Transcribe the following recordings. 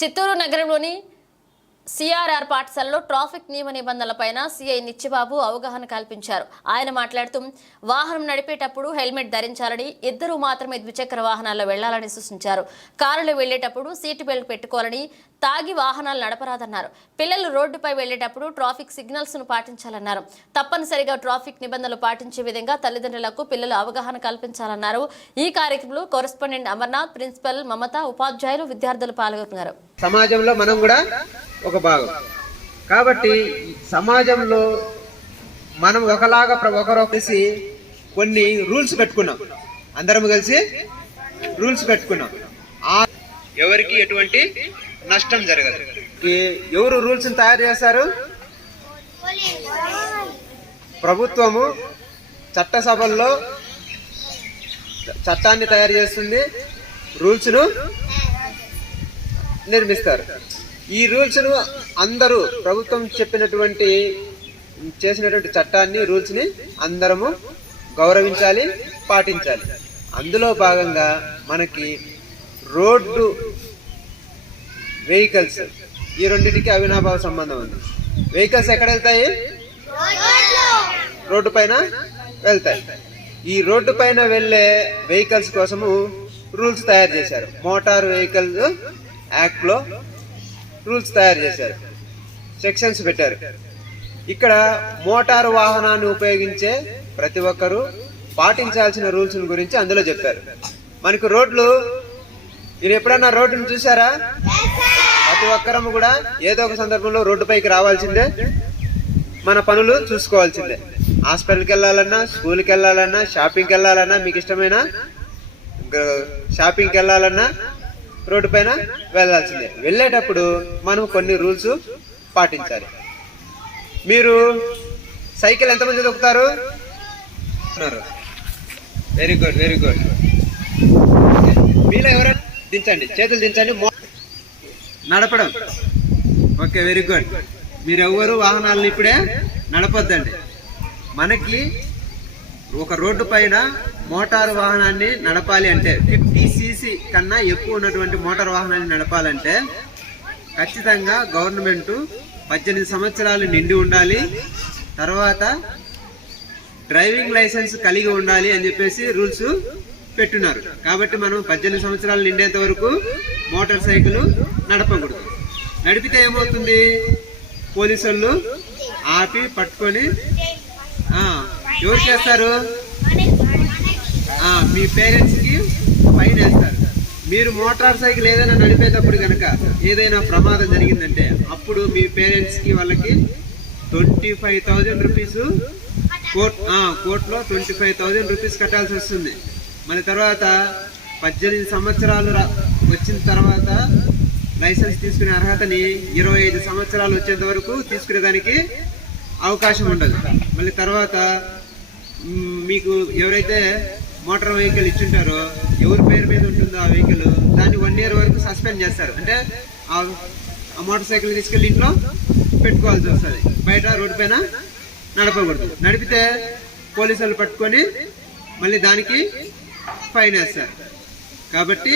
చిత్తూరు నగరంలోని సిఆర్ఆర్ పాఠశాలలో ట్రాఫిక్ నియమ నిబంధనలపైన సీఐ నిత్యబాబు అవగాహన కల్పించారు ఆయన మాట్లాడుతూ వాహనం నడిపేటప్పుడు హెల్మెట్ ధరించాలని ఇద్దరు మాత్రమే ద్విచక్ర వాహనాల్లో వెళ్లాలని సూచించారు కారులో వెళ్లేటప్పుడు సీటు బెల్ట్ పెట్టుకోవాలని తాగి వాహనాలు నడపరాదన్నారు పిల్లలు రోడ్డుపై వెళ్లేటప్పుడు ట్రాఫిక్ సిగ్నల్స్ ను పాటించాలన్నారు తప్పనిసరిగా ట్రాఫిక్ నిబంధనలు పాటించే విధంగా తల్లిదండ్రులకు పిల్లలు అవగాహన కల్పించాలన్నారు ఈ కార్యక్రమంలో కొరస్పాండెంట్ అమర్నాథ్ ప్రిన్సిపల్ మమత ఉపాధ్యాయులు విద్యార్థులు పాల్గొన్నారు సమాజంలో మనం కూడా ఒక భాగం కాబట్టి సమాజంలో మనం ఒకలాగా ఒకరు ఒకసి కొన్ని రూల్స్ పెట్టుకున్నాం అందరం కలిసి రూల్స్ పెట్టుకున్నాం ఆ ఎవరికి ఎటువంటి నష్టం జరగదు ఎవరు రూల్స్ని తయారు చేశారు ప్రభుత్వము చట్టసభల్లో చట్టాన్ని తయారు చేస్తుంది రూల్స్ను నిర్మిస్తారు ఈ రూల్స్ను అందరూ ప్రభుత్వం చెప్పినటువంటి చేసినటువంటి చట్టాన్ని రూల్స్ని అందరము గౌరవించాలి పాటించాలి అందులో భాగంగా మనకి రోడ్డు వెహికల్స్ ఈ రెండింటికి అవినాభావ సంబంధం ఉంది వెహికల్స్ ఎక్కడ వెళ్తాయి రోడ్డు పైన వెళ్తాయి ఈ రోడ్డు పైన వెళ్ళే వెహికల్స్ కోసము రూల్స్ తయారు చేశారు మోటార్ వెహికల్స్ యాక్ట్లో రూల్స్ తయారు చేశారు సెక్షన్స్ పెట్టారు ఇక్కడ మోటారు వాహనాన్ని ఉపయోగించే ప్రతి ఒక్కరూ పాటించాల్సిన రూల్స్ గురించి అందులో చెప్పారు మనకు రోడ్లు మీరు ఎప్పుడన్నా రోడ్డును చూసారా ప్రతి ఒక్కరం కూడా ఏదో ఒక సందర్భంలో రోడ్డుపైకి రావాల్సిందే మన పనులు చూసుకోవాల్సిందే హాస్పిటల్కి వెళ్ళాలన్నా స్కూల్కి వెళ్ళాలన్నా షాపింగ్కి వెళ్ళాలన్నా మీకు ఇష్టమైన షాపింగ్కి వెళ్ళాలన్నా రోడ్డు పైన వెళ్లాల్సిందే వెళ్ళేటప్పుడు మనం కొన్ని రూల్స్ పాటించాలి మీరు సైకిల్ ఎంతమంది దొక్కుతారు వెరీ గుడ్ వెరీ గుడ్ మీలో ఎవరైనా దించండి చేతులు దించండి నడపడం ఓకే వెరీ గుడ్ మీరెవ్వరు వాహనాలను ఇప్పుడే నడపొద్దండి మనకి ఒక రోడ్డు పైన మోటారు వాహనాన్ని నడపాలి అంటే ఫిఫ్టీ సీసీ కన్నా ఎక్కువ ఉన్నటువంటి మోటార్ వాహనాన్ని నడపాలంటే ఖచ్చితంగా గవర్నమెంటు పద్దెనిమిది సంవత్సరాలు నిండి ఉండాలి తర్వాత డ్రైవింగ్ లైసెన్స్ కలిగి ఉండాలి అని చెప్పేసి రూల్స్ పెట్టున్నారు కాబట్టి మనం పద్దెనిమిది సంవత్సరాలు నిండేంత వరకు మోటార్ సైకిల్ నడపకూడదు నడిపితే ఏమవుతుంది పోలీసు వాళ్ళు ఆపి పట్టుకొని ఎవరు చేస్తారు మీ పేరెంట్స్కి ఫైన్ వేస్తారు మీరు మోటార్ సైకిల్ ఏదైనా నడిపేటప్పుడు కనుక ఏదైనా ప్రమాదం జరిగిందంటే అప్పుడు మీ పేరెంట్స్కి వాళ్ళకి twenty five thousand rupees court కోర్టులో ట్వంటీ ఫైవ్ థౌజండ్ రూపీస్ కట్టాల్సి వస్తుంది మన తర్వాత పద్దెనిమిది సంవత్సరాలు వచ్చిన తర్వాత లైసెన్స్ తీసుకునే అర్హతని ఇరవై ఐదు సంవత్సరాలు వచ్చేంత వరకు తీసుకునేదానికి అవకాశం ఉండదు మళ్ళీ తర్వాత మీకు ఎవరైతే మోటార్ వెహికల్ ఇచ్చుంటారో ఎవరి పేరు మీద ఉంటుందో ఆ వెహికల్ దాన్ని వన్ ఇయర్ వరకు సస్పెండ్ చేస్తారు అంటే ఆ మోటార్ సైకిల్ తీసుకెళ్ళి ఇంట్లో పెట్టుకోవాల్సి వస్తుంది బయట రోడ్డు పైన నడపకూడదు నడిపితే పోలీసులు పట్టుకొని మళ్ళీ దానికి ఫైన్ వేస్తారు కాబట్టి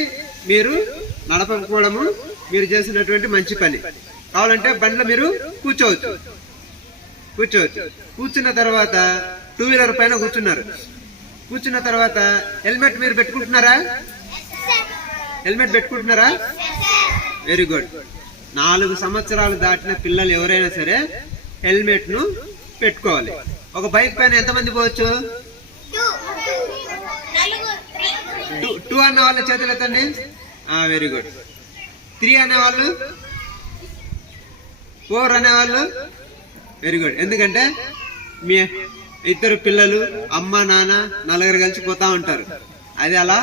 మీరు నడపకపోవడము మీరు చేసినటువంటి మంచి పని కావాలంటే బండ్లో మీరు కూర్చోవచ్చు కూర్చోవచ్చు కూర్చున్న తర్వాత టూ వీలర్ పైన కూర్చున్నారు కూర్చున్న తర్వాత హెల్మెట్ మీరు పెట్టుకుంటున్నారా హెల్మెట్ పెట్టుకుంటున్నారా వెరీ గుడ్ నాలుగు సంవత్సరాలు దాటిన పిల్లలు ఎవరైనా సరే హెల్మెట్ ను పెట్టుకోవాలి ఒక బైక్ పైన ఎంతమంది పోవచ్చు టూ అన్న వాళ్ళ చేతులు ఎత్తండి వెరీ గుడ్ త్రీ అనేవాళ్ళు ఫోర్ అనేవాళ్ళు వెరీ గుడ్ ఎందుకంటే మీ ఇద్దరు పిల్లలు అమ్మ నాన్న నలుగురు కలిసి పోతా ఉంటారు అది అలా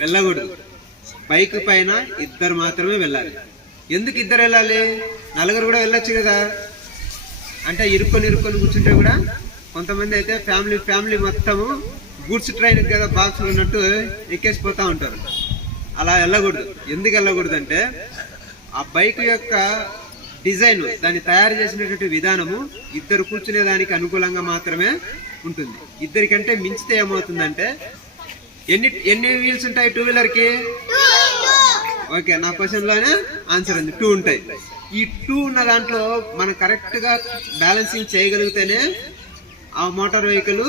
వెళ్ళకూడదు బైక్ పైన ఇద్దరు మాత్రమే వెళ్ళాలి ఎందుకు ఇద్దరు వెళ్ళాలి నలుగురు కూడా వెళ్ళొచ్చు కదా అంటే ఇరుక్కొని ఇరుక్కొని కూర్చుంటే కూడా కొంతమంది అయితే ఫ్యామిలీ ఫ్యామిలీ మొత్తము గూడ్స్ ట్రైన్ కదా బాక్సులు ఉన్నట్టు ఎక్కేసిపోతూ ఉంటారు అలా వెళ్ళకూడదు ఎందుకు వెళ్ళకూడదు అంటే ఆ బైక్ యొక్క డిజైన్ దాన్ని తయారు చేసినటువంటి విధానము ఇద్దరు కూర్చునే దానికి అనుకూలంగా మాత్రమే ఉంటుంది ఇద్దరికంటే మించితే ఏమవుతుందంటే ఎన్ని ఎన్ని వీల్స్ ఉంటాయి టూ వీలర్కి ఓకే నా క్వశ్చన్లోనే ఆన్సర్ ఉంది టూ ఉంటాయి ఈ టూ ఉన్న దాంట్లో మనం కరెక్ట్గా బ్యాలెన్సింగ్ చేయగలిగితేనే ఆ మోటార్ వెహికల్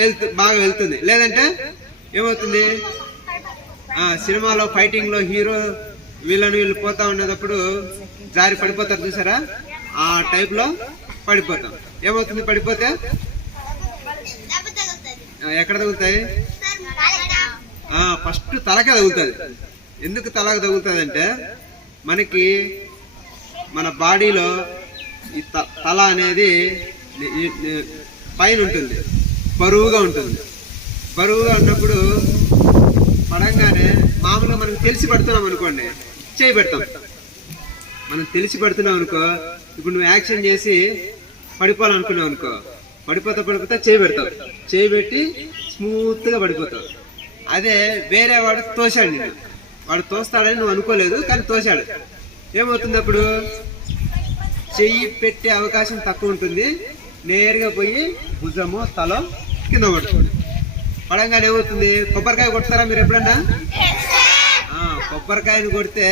వెళ్తు బాగా వెళ్తుంది లేదంటే ఏమవుతుంది సినిమాలో ఫైటింగ్లో హీరో వీళ్ళని వీళ్ళు పోతా ఉండేటప్పుడు జారి పడిపోతారు చూసారా ఆ టైప్లో పడిపోతాం ఏమవుతుంది పడిపోతే ఎక్కడ తగులుతాయి ఫస్ట్ తలకే తగులుతుంది ఎందుకు తలకు తగులుతుంది అంటే మనకి మన బాడీలో ఈ తల అనేది పైన ఉంటుంది బరువుగా ఉంటుంది బరువుగా ఉన్నప్పుడు పడంగానే మామూలుగా మనకు తెలిసి పడుతున్నాం అనుకోండి చేయి పెడతాం మనం తెలిసి పెడుతున్నావు అనుకో ఇప్పుడు నువ్వు యాక్షన్ చేసి పడిపోవాలనుకున్నావు అనుకో పడిపోతా పడిపోతా చేయి పెట్టి స్మూత్గా పడిపోతావు అదే వేరే వాడు తోశాడు నేను వాడు తోస్తాడని నువ్వు అనుకోలేదు కానీ తోశాడు ఏమవుతుంది అప్పుడు చెయ్యి పెట్టే అవకాశం తక్కువ ఉంటుంది నేరుగా పోయి భుజము తలం కింద పడుతుంది పడంగా ఏమవుతుంది కొబ్బరికాయ కొడతారా మీరు ఎప్పుడన్నా కొబ్బరికాయను కొడితే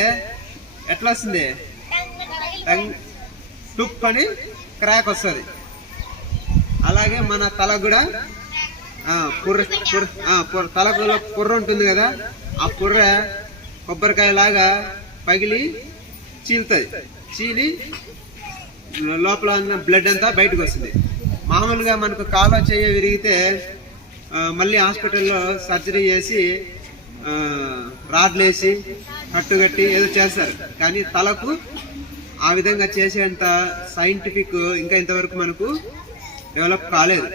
ఎట్లా వస్తుంది టుక్ అని క్రాక్ వస్తుంది అలాగే మన తల కూడా పుర్ర పుర్ర తలకులో పుర్ర ఉంటుంది కదా ఆ పుర్ర కొబ్బరికాయ లాగా పగిలి చీలుతుంది చీలి లోపల ఉన్న బ్లడ్ అంతా బయటకు వస్తుంది మామూలుగా మనకు కాలో చేయ విరిగితే మళ్ళీ హాస్పిటల్లో సర్జరీ చేసి రాడ్లేసి కట్టుకట్టి ఏదో చేస్తారు కానీ తలకు ఆ విధంగా చేసేంత సైంటిఫిక్ ఇంకా ఇంతవరకు మనకు డెవలప్ కాలేదు